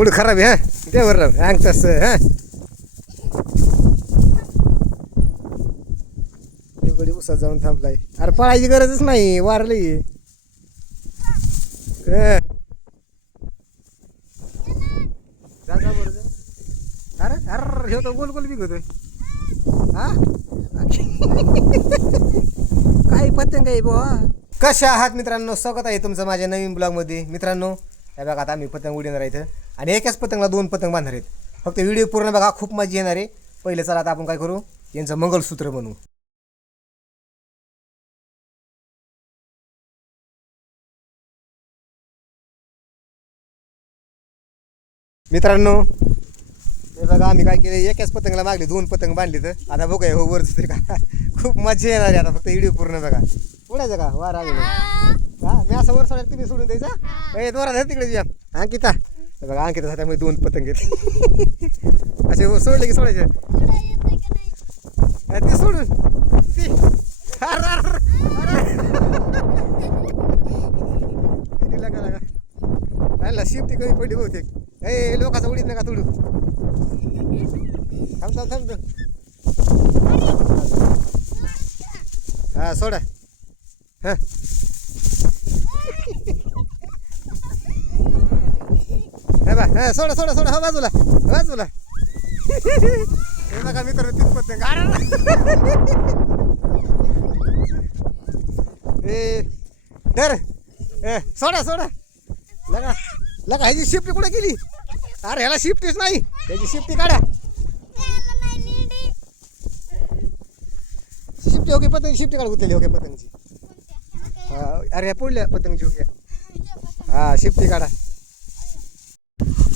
Mood खराब आहे हा दे बरं अंग तसं हा बडी उसात जाऊन थांबलाय अरे पळायची गरजच नाही वारली जा जा बरं जा अरे अरे हे तो गोल गोल बिघतोय हा काही पतंग आहे बुवा कशा आहात मित्रांनो स्वागत आहे तुमचं माझ्या नवीन ब्लॉगमध्ये मित्रांनो हे बघा आता आम्ही पतंग उडवणार इथं आणि एकाच पतंगला 2 पतंग बांधणार आहेत फक्त व्हिडिओ पूर्ण बघा खूप मजा येणार आहे पहिले चला आता आपण काय करू यांचं मंगळसूत्र बनवू मित्रांनो हे बघा आम्ही काय केलं एकाच पतंगला मागले 2 पतंग बांधले तर आता बघूया हो वर का खूप मजा येणार आहे आता फक्त व्हिडिओ पूर्ण बघा उडायचं का वर आलेलं हा मी असं वर सोडायला तुम्ही सोडून द्यायचा ए दोरा धर तिकडे या अंकिता हे बघा अंकिता त्यामध्ये 2 पतंग घेतले असे वर सोडले की सोडायचे ते सोडून ती लगा लगा राहिला शिफ्टी कमी पडली बहुतेक ए लोकांचा उडीत नका तोडू थांब थांब थांब हा सोडा हा बा हा सोडा सोडा सोडा हा बाजूला बाजूला हे बघा मित्र 3 पतंग ए धर सोडा सोडा लगा लगा ह्याची शिफ्टी कुठे गेली अरे ह्याला शिफ्टीच नाही त्याची शिफ्टी काढा शिफ्टी ओके पतंग शिफ्टी काढ उतरली ओके पतंगची अरे ह्या पुढल्या पतंगची ओके हा शिफ्टी काढा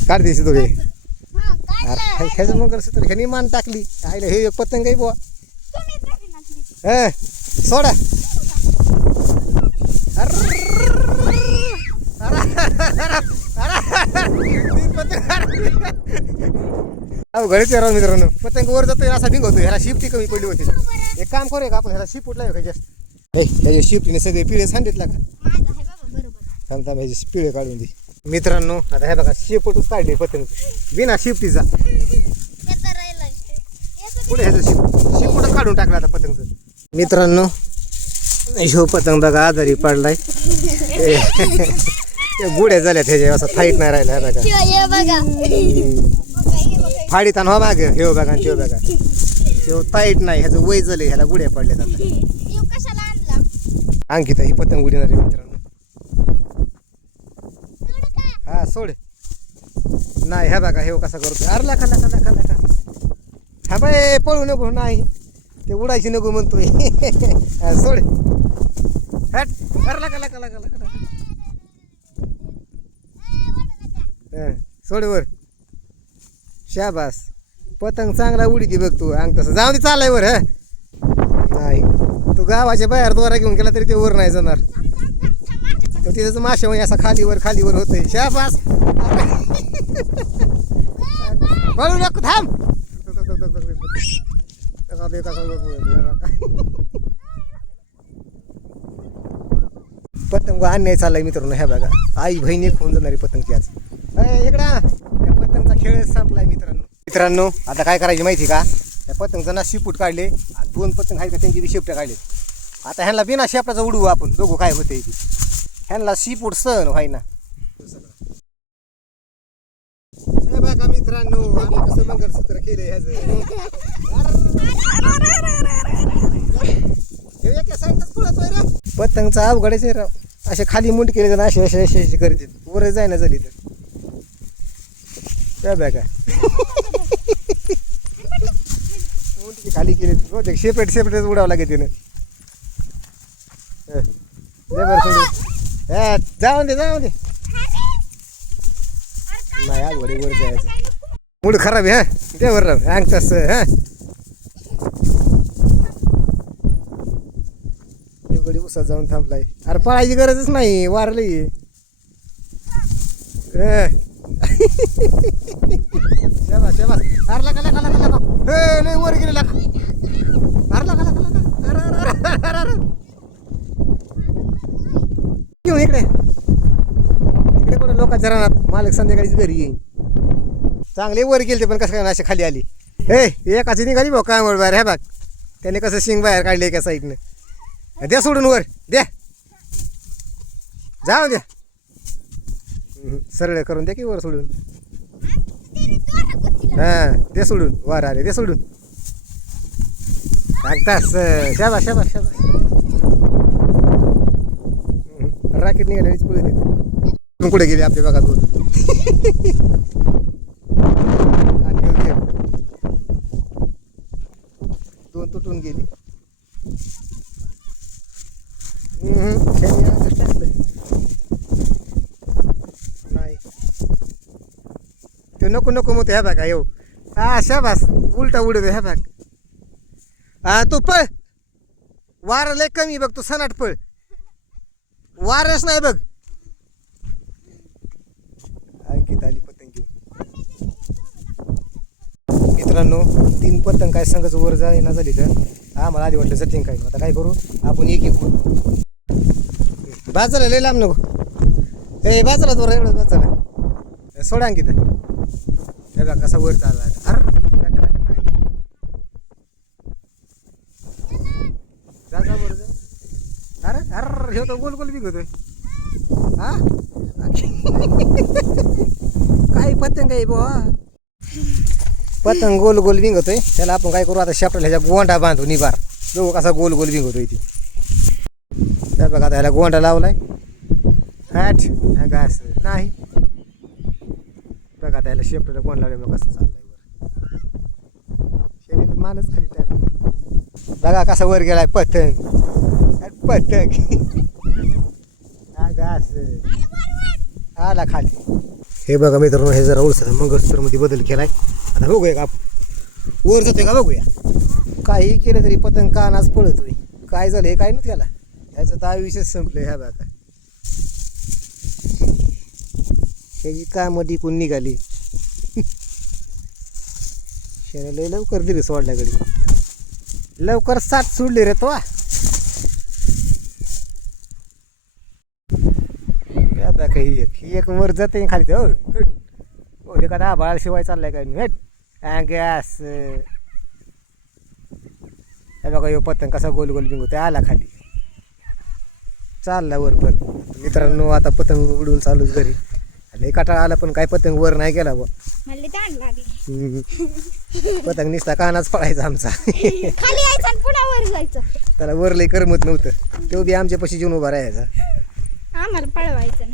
काढ द्यायची दोघे अरे ह्याचं मंगळसूत्र ह्यानी मान टाकली आईला हे एक पतंग आहे बुवा सोडा अहो घरीच राहून मित्रांनो पतंग वर जातोय असा भिंगवतोय ह्याला शिफ्टी कमी पडली होती एक काम करूया का आपण ह्याला शिफ्ट उठला का जास्त त्याच्या शिफ्टीने सगळे पिळे सांगितला का थांब थांब ह्याची पिळे काढून दे मित्रांनो आता हे बघा शेपटच काढली पतंग बिना शिफ्टीचा पुढे ह्याचं शिपटच काढून टाकला आता पतंगचं मित्रांनो ह्यो पतंग बघा आजारी पडलाय गुड्या झाल्यात ह्याच्या असं थाईट नाही राहिला बघा फाडीत हो माग हे बघा ते बघा तो ताईट नाही ह्याचं वय झालं ह्याला गुड्या पडल्यात आता अंकिता ही पतंग उडणार आहे मित्रांनो हा सोड नाही ह्या बघा हे कसा करतो अरे लाखा लाखा लाखा लाखा हा बाय पळू नको नाही ते उडायची नको म्हणतोय सोड हट अरे लाखा लाखा लाखा लाखा सोड वर शाबास पतंग चांगला उडी ती बघ तू अंग तसं जाऊ दे चालाय वर हा नाही तू गावाच्या बाहेर दोरा घेऊन गेला तरी ते वर नाही जाणार तो तिथं माशा म्हणजे असा खालीवर होतोय शाबास पळू नको थांब पतंग अन्याय चाललाय मित्रांनो ह्या बघा आई बहिणी खून जाणारी पतंगची आज इकडं पतंगचा खेळ संपलाय मित्रांनो आता काय करायची माहिती का या पतंगचं ना शिपूट काढले आणि 2 पतंग आहेत का त्यांची बी शेपट्या काढले आता ह्यांना बिना शेपटाचा उडवू आपण बघू काय होतंय ती ह्यांना शिपूट सहन व्हाय ना हे बघा मित्रांनो आम्ही कसं मंगळसूत्र केलंय ह्याचं एका साईडलाच पळतोय रे पतंगचा अवघडच आहे राव असे खाली मुंड केले तर असे असे असे असे करते वर जायना झाली तर काय बघा मुंडकी खाली केली बहुतेक सेपरेट उडावं लागेल तिनं जाऊन दे नाही अवघड वर जायचं मूड खराब आहे हा दे वर अंग तसं हा बडी उसात जाऊन थांबलाय अरे पळायची गरजच नाही वारली शाबास शाबास अरे लका लका लका लका लय वर गेले लका अरे लका लका लका अरे घेऊन इकडे कुठं लोकांच्या रानात मालक संध्याकाळीच घरी येईन चांगले वर गेले पण कसं काय अशी खाली आली. हे एकाची निघाली भाऊ काय वर बाहेर, हे बघ त्याने कसं शिंग बाहेर काढले एका साईडनं. द्या सोडून वर, द्या जाऊ द्या. सरळ करून द्या की वर सोडून. हा दे सोडून, वर आले दे सोडून. सांगतास शाबास शाबास शाबास. राकेट निघाल्याच पुढे देत कुठे गेले आपल्या बघा दोन. दोन तुटून गेली. नाही ते नको नको मग ह्या बघा येऊ. हा शाबास उलटा उडत ह्या बघ. हा तू पळ, वारा लय कमी बघ, तू सनाट पळ, वारच नाही बघ. अंकित आली पतंग घेऊन. मित्रांनो 3 पतंग काय संघच वर जाईना झाली तर आम्हाला आधी वाटलं सचिन काय. आता काय करू आपण एक करू. बाजारला लय लांब नको. ए बाजारात वर एवढं बाजारा सोडा अंकित. हे बघा कसा वर चालला. अरे अरे हे तो गोल गोल बिघतोय. हा काय पतंग आहे बुवा, पतंग गोल गोल बिंगतोय. त्याला आपण काय करू आता शेपटाला ह्याच्या गोंडा बांधू निबार. बघू कसा गोल गोल बिंगतोय ती. त्या बघा आता ह्याला गोंडा लावलाय. हॅट घास नाही बघा आता ह्याला शेपटाला गोंड लावले. मग कसं चाललंय वर शेणी तर मानच खाली टाक. बघा कसा वर गेलाय पतंग पतंग. हा घास आला खाली. हे बघा मित्रांनो हे जरा उलसा मंगळसूत्रमध्ये बदल केलाय. आता बघूया का आपण वर जातोय का बघूया. काही केलं तरी पतंग कानाच पळतोय. काय झालं हे काय नव्हतं त्याला. ह्याचं तर आयुष्यच संपलं. ह्या बघा ह्याची कामं कोण निघाली. शेणे लय लवकर दिली सोडल्याकडे. लवकर साथ सोडली रे तो. ही एक वर जाते खाली. हो ते का आभाळ शिवाय चाललाय काय नाही. गॅस हे बघा यो पतंग कसा गोल गोल बिंगू ते आला खाली. चालला वर पण. मित्रांनो आता पतंग उडून चालूच घरी. लय काटाळा आला पण काय पतंग वर नाही गेला बा. पतंग निसता कानाच पडायचा आमचा. खाली यायचा आणि पुन्हा वर जायचं. त्याला वर लय करमत नव्हतं. तो बी आमच्या पाशी जेवून उभा राहायचा. आम्हाला पळवायचं.